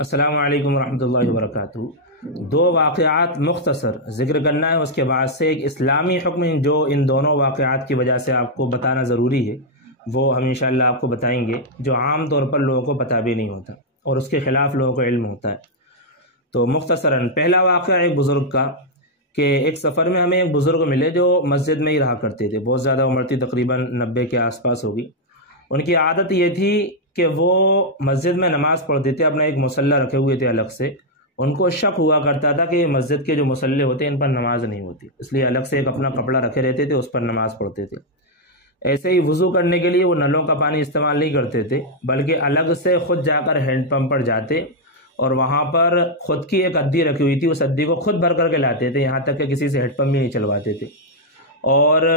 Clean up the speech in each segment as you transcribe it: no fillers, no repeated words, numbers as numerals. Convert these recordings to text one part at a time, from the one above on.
السلام علیکم ورحمۃ اللہ وبرکاتہ۔ دو واقعات مختصر ذکر کرنا ہے، اس کے بعد سے ایک اسلامی حکم جو ان دونوں واقعات کی وجہ سے آپ کو بتانا ضروری ہے وہ ہم انشاءاللہ آپ کو بتائیں گے، جو عام طور پر لوگوں کو پتہ بھی نہیں ہوتا اور اس کے خلاف لوگوں کو علم ہوتا ہے۔ تو مختصراً پہلا واقعہ ایک بزرگ کا کہ ایک سفر میں ہمیں ایک بزرگ ملے جو مسجد میں ہی رہا کرتے تھے، بہت زیادہ عمر تھی، تقریباً 90 کے آس پاس ہوگی۔ ان کی عادت یہ تھی کہ وہ مسجد میں نماز پڑھتے تھے، اپنا ایک مصلی رکھے ہوئے تھے الگ سے۔ ان کو شک ہوا کرتا تھا کہ مسجد کے جو مصلی ہوتے ہیں ان پر نماز نہیں ہوتی، اس لیے الگ سے ایک اپنا کپڑا رکھے رہتے تھے، اس پر نماز پڑھتے تھے۔ ایسے ہی وضو کرنے کے لیے وہ نلوں کا پانی استعمال نہیں کرتے تھے، بلکہ الگ سے خود جا کر ہینڈ پمپ پر جاتے اور وہاں پر خود کی ایک ادی رکھی ہوئی تھی، اس ادی کو خود بھر کر کے لاتے تھے، یہاں تک کہ کسی سے ہینڈ پمپ بھی نہیں چلواتے تھے۔ اور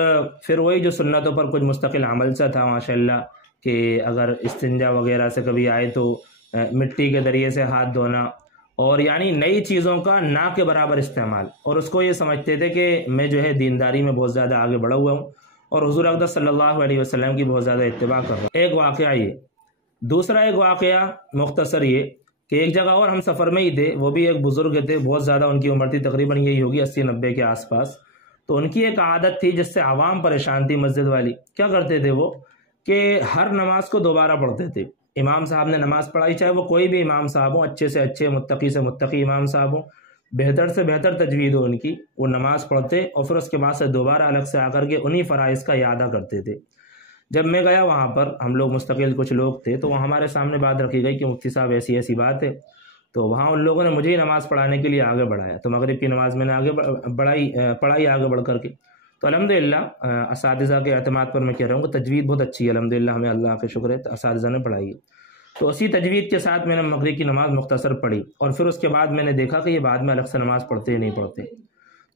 پھر وہی جو سنتوں پر کچھ مستقل عمل سا تھا ماشاءاللہ، کہ اگر استنجا وغیرہ سے کبھی آئے تو مٹی کے ذریعے سے ہاتھ دھونا، اور یعنی نئی چیزوں کا نہ کے برابر استعمال، اور اس کو یہ سمجھتے تھے کہ میں جو ہے دینداری میں بہت زیادہ آگے بڑھا ہوا ہوں اور حضور اقدس صلی اللہ علیہ وسلم کی بہت زیادہ اتباع کر رہا ہوں۔ ایک واقعہ یہ۔ دوسرا ایک واقعہ مختصر یہ کہ ایک جگہ اور ہم سفر میں ہی تھے، وہ بھی ایک بزرگ تھے، بہت زیادہ ان کی عمر تھی، تقریباً یہی ہوگی 80-90 کے آس پاس۔ تو ان کی ایک عادت تھی جس سے عوام پریشان تھی مسجد والی۔ کیا کرتے تھے وہ کہ ہر نماز کو دوبارہ پڑھتے تھے۔ امام صاحب نے نماز پڑھائی، چاہے وہ کوئی بھی امام صاحب ہوں، اچھے سے اچھے، متقی سے متقی امام صاحب ہوں، بہتر سے بہتر تجوید ہو ان کی، وہ نماز پڑھتے اور پھر اس کے بعد سے دوبارہ الگ سے آ کر کے انہی فرائض کا اعادہ کرتے تھے۔ جب میں گیا وہاں پر، ہم لوگ مستقل کچھ لوگ تھے، تو وہاں ہمارے سامنے بات رکھی گئی کہ مفتی صاحب ایسی ایسی بات ہے، تو وہاں ان لوگوں نے مجھے ہی نماز پڑھانے کے لیے آگے بڑھایا۔ تو مغرب کی نماز میں نے آگے پڑھائی آگے بڑھ کر کے۔ تو الحمدللہ اساتذہ کے اعتماد پر میں کہہ رہا ہوں کہ تجوید بہت اچھی ہے، الحمدللہ ہمیں اللہ کا شکر ہے اساتذہ نے پڑھائی ہے۔ تو اسی تجوید کے ساتھ میں نے مغرب کی نماز مختصر پڑھی، اور پھر اس کے بعد میں نے دیکھا کہ یہ بعد میں الگ سے نماز پڑھتے ہی نہیں پڑھتے،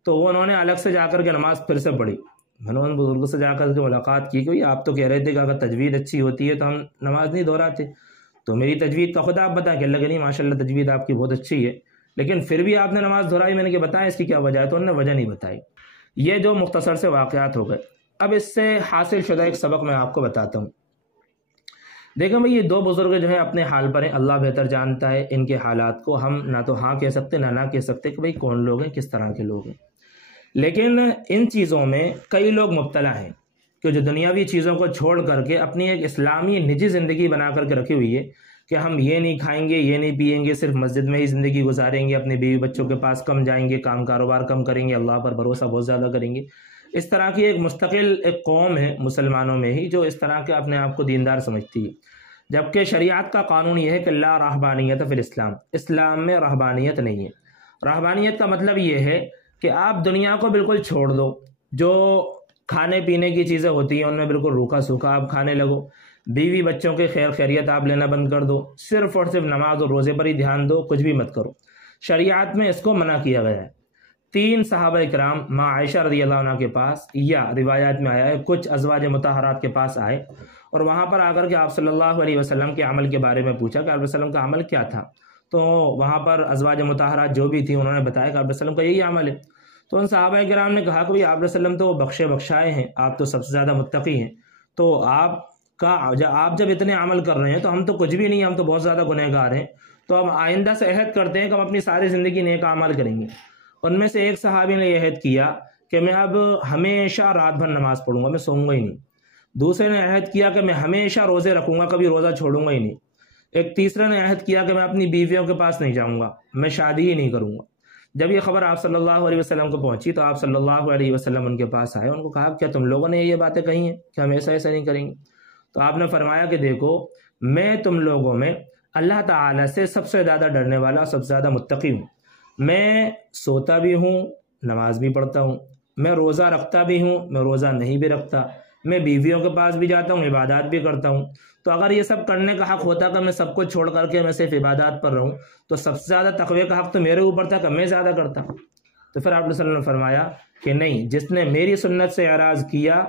تو وہ انہوں نے الگ سے جا کر کے نماز پھر سے پڑھی۔ میں نے ان بزرگوں سے جا کر کے ملاقات کی کہ آپ تو کہہ رہے تھے کہ اگر تجوید اچھی ہوتی ہے تو ہم نماز نہیں دہراتے، تو میری تجوید کا خود آپ بتائیں کہ اللہ کے نہیں ماشاءاللہ تجوید آپ کی بہت اچھی ہے، لیکن پھر بھی آپ نے نماز دہرائی۔ میں نے کہ بتایا اس کی کیا وجہ ہے، تو انہوں نے وجہ نہیں بتائی۔ یہ جو مختصر سے واقعات ہو گئے۔ اب اس سے حاصل شدہ ایک سبق میں آپ کو بتاتا ہوں۔ دیکھیں بھئی، یہ دو بزرگ جو ہیں اپنے حال پر ہیں، اللہ بہتر جانتا ہے ان کے حالات کو، ہم نہ تو ہاں کہہ سکتے نہ کہہ سکتے کہ بھئی کون لوگ ہیں، کس طرح کے لوگ ہیں، لیکن ان چیزوں میں کئی لوگ مبتلا ہیں کہ جو دنیاوی چیزوں کو چھوڑ کر کے اپنی ایک اسلامی نجی زندگی بنا کر کے رکھی ہوئی ہے کہ ہم یہ نہیں کھائیں گے، یہ نہیں پیئیں گے، صرف مسجد میں ہی زندگی گزاریں گے، اپنے بیوی بچوں کے پاس کم جائیں گے، کام کاروبار کم کریں گے، اللہ پر بھروسہ بہت زیادہ کریں گے۔ اس طرح کی ایک مستقل ایک قوم ہے مسلمانوں میں ہی جو اس طرح کے اپنے آپ کو دیندار سمجھتی ہے، جبکہ شریعت کا قانون یہ ہے کہ لا رہبانیت فی الاسلام، اسلام میں رہبانیت نہیں ہے۔ رہبانیت کا مطلب یہ ہے کہ آپ دنیا کو بالکل چھوڑ دو، جو کھانے پینے کی چیزیں ہوتی ہیں ان میں بالکل روکھا سوکھا آپ کھانے لگو، بیوی بچوں کے خیر خیریت آپ لینا بند کر دو، صرف اور صرف نماز اور روزے پر ہی دھیان دو، کچھ بھی مت کرو۔ شریعت میں اس کو منع کیا گیا ہے۔ 3 صحابہ کرام ماں عائشہ رضی اللہ عنہ کے پاس، یا روایات میں آیا ہے کچھ ازواج مطہرات کے پاس آئے، اور وہاں پر آ کر کے آپ صلی اللہ علیہ وسلم کے عمل کے بارے میں پوچھا کہ آپ وسلم کا عمل کیا تھا۔ تو وہاں پر ازواج مطہرات جو بھی تھیں انہوں نے بتایا کہ آپ وسلم کا یہی عمل ہے۔ تو ان صحابہ کرام نے کہا کہ آپ وسلم تو بخشے بخشائے ہیں، آپ تو سب سے زیادہ متقی ہیں، تو آپ جب اتنے عمل کر رہے ہیں تو ہم تو کچھ بھی نہیں، ہم تو بہت زیادہ گنہگار ہیں، تو ہم آئندہ سے عہد کرتے ہیں کہ ہم اپنی ساری زندگی نیک اعمال کریں گے۔ ان میں سے ایک صحابی نے یہ عہد کیا کہ میں اب ہمیشہ رات بھر نماز پڑھوں گا، میں سوؤں گا ہی نہیں۔ دوسرے نے عہد کیا کہ میں ہمیشہ روزے رکھوں گا، کبھی روزہ چھوڑوں گا ہی نہیں۔ ایک تیسرے نے عہد کیا کہ میں اپنی بیویوں کے پاس نہیں جاؤں گا، میں شادی ہی نہیں کروں گا۔ جب یہ خبر آپ صلی اللہ علیہ وسلم کو پہنچی تو آپ صلی اللہ علیہ وسلم ان کے پاس آئے، ان کو کہا کیا تم لوگوں نے یہ باتیں کہی ہیں کہ ہم ایسا نہیں کریں گے؟ تو آپ نے فرمایا کہ دیکھو، میں تم لوگوں میں اللہ تعالیٰ سے سب سے زیادہ ڈرنے والا، سب سے زیادہ متقی ہوں۔ میں سوتا بھی ہوں، نماز بھی پڑھتا ہوں، میں روزہ رکھتا بھی ہوں، میں روزہ نہیں بھی رکھتا، میں بیویوں کے پاس بھی جاتا ہوں، عبادات بھی کرتا ہوں۔ تو اگر یہ سب کرنے کا حق ہوتا کہ میں سب کو چھوڑ کر کے میں صرف عبادات پر رہوں، تو سب سے زیادہ تقوی کا حق تو میرے اوپر تھا کہ میں زیادہ کرتا۔ تو پھر آپ صلی اللہ علیہ وسلم نے فرمایا کہ نہیں، جس نے میری سنت سے اعراض کیا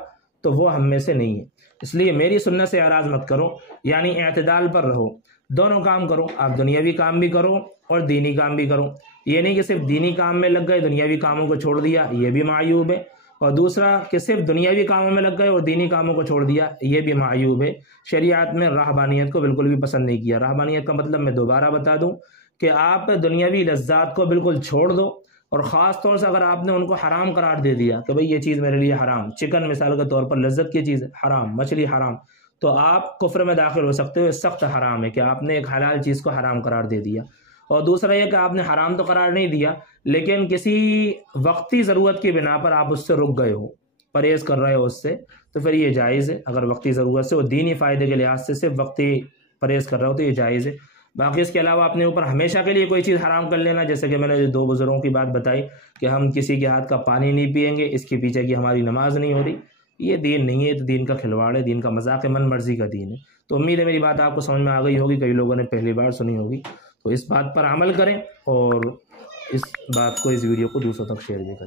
تو وہ ہم میں سے نہیں ہے، اس لیے میری سنت سے اعراض مت کرو، یعنی اعتدال پر رہو، دونوں کام کرو، آپ دنیاوی کام بھی کرو اور دینی کام بھی کرو۔ یہ نہیں کہ صرف دینی کام میں لگ گئے، دنیاوی کاموں کو چھوڑ دیا، یہ بھی معیوب ہے، اور دوسرا کہ صرف دنیاوی کاموں میں لگ گئے اور دینی کاموں کو چھوڑ دیا، یہ بھی معیوب ہے۔ شریعت میں رہبانیت کو بالکل بھی پسند نہیں کیا۔ رہبانیت کا مطلب میں دوبارہ بتا دوں کہ آپ دنیاوی لذات کو بالکل چھوڑ دو، اور خاص طور سے اگر آپ نے ان کو حرام قرار دے دیا کہ بھئی یہ چیز میرے لیے حرام، چکن مثال کے طور پر لذت کی چیز ہے حرام، مچھلی حرام، تو آپ کفر میں داخل ہو سکتے ہو۔ سخت حرام ہے کہ آپ نے ایک حلال چیز کو حرام قرار دے دیا۔ اور دوسرا یہ کہ آپ نے حرام تو قرار نہیں دیا، لیکن کسی وقتی ضرورت کی بنا پر آپ اس سے رک گئے ہو، پرہیز کر رہے ہو اس سے، تو پھر یہ جائز ہے۔ اگر وقتی ضرورت سے اور دینی فائدے کے لحاظ سے صرف وقتی پرہیز کر رہے ہو تو یہ جائز ہے۔ باقی اس کے علاوہ اپنے اوپر ہمیشہ کے لیے کوئی چیز حرام کر لینا، جیسے کہ میں نے دو بزرگوں کی بات بتائی کہ ہم کسی کے ہاتھ کا پانی نہیں پئیں گے، اس کے پیچھے کی ہماری نماز نہیں ہو رہی، یہ دین نہیں ہے، تو دین کا کھلواڑ ہے، دین کا مذاق ہے، من مرضی کا دین ہے۔ تو امید ہے میری بات آپ کو سمجھ میں آ گئی ہوگی، کئی لوگوں نے پہلی بار سنی ہوگی، تو اس بات پر عمل کریں اور اس بات کو، اس ویڈیو کو دوسروں تک شیئر بھی کریں۔